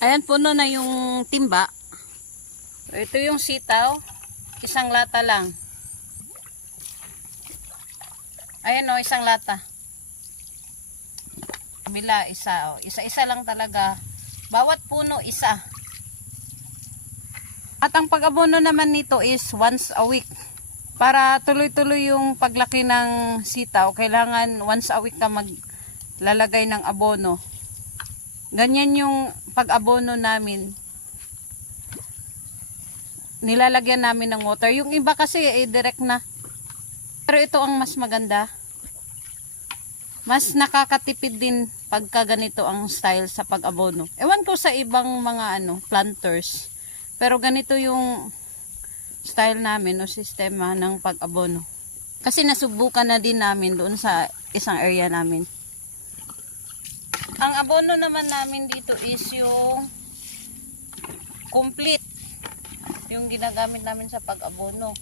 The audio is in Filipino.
Ayan, puno na yung timba. Ito yung sitaw. Isang lata lang. Ayan o, isang lata. Bila, isa o. Isa-isa lang talaga. Bawat puno, isa. At ang pag-abono naman nito is once a week. Para tuloy-tuloy yung paglaki ng sitaw, kailangan once a week ka maglalagay ng abono. Ganyan yung pag-abono namin. Nilalagyan namin ng water. Yung iba kasi direct na. Pero ito ang mas maganda. Mas nakakatipid din pagka ganito ang style sa pag-abono. Ewan ko sa ibang mga planters. Pero ganito yung style namin o sistema ng pag-abono. Kasi nasubukan na din namin doon sa isang area namin. Ang abono naman namin dito is yung complete. Yung ginagamit namin sa pag-abono.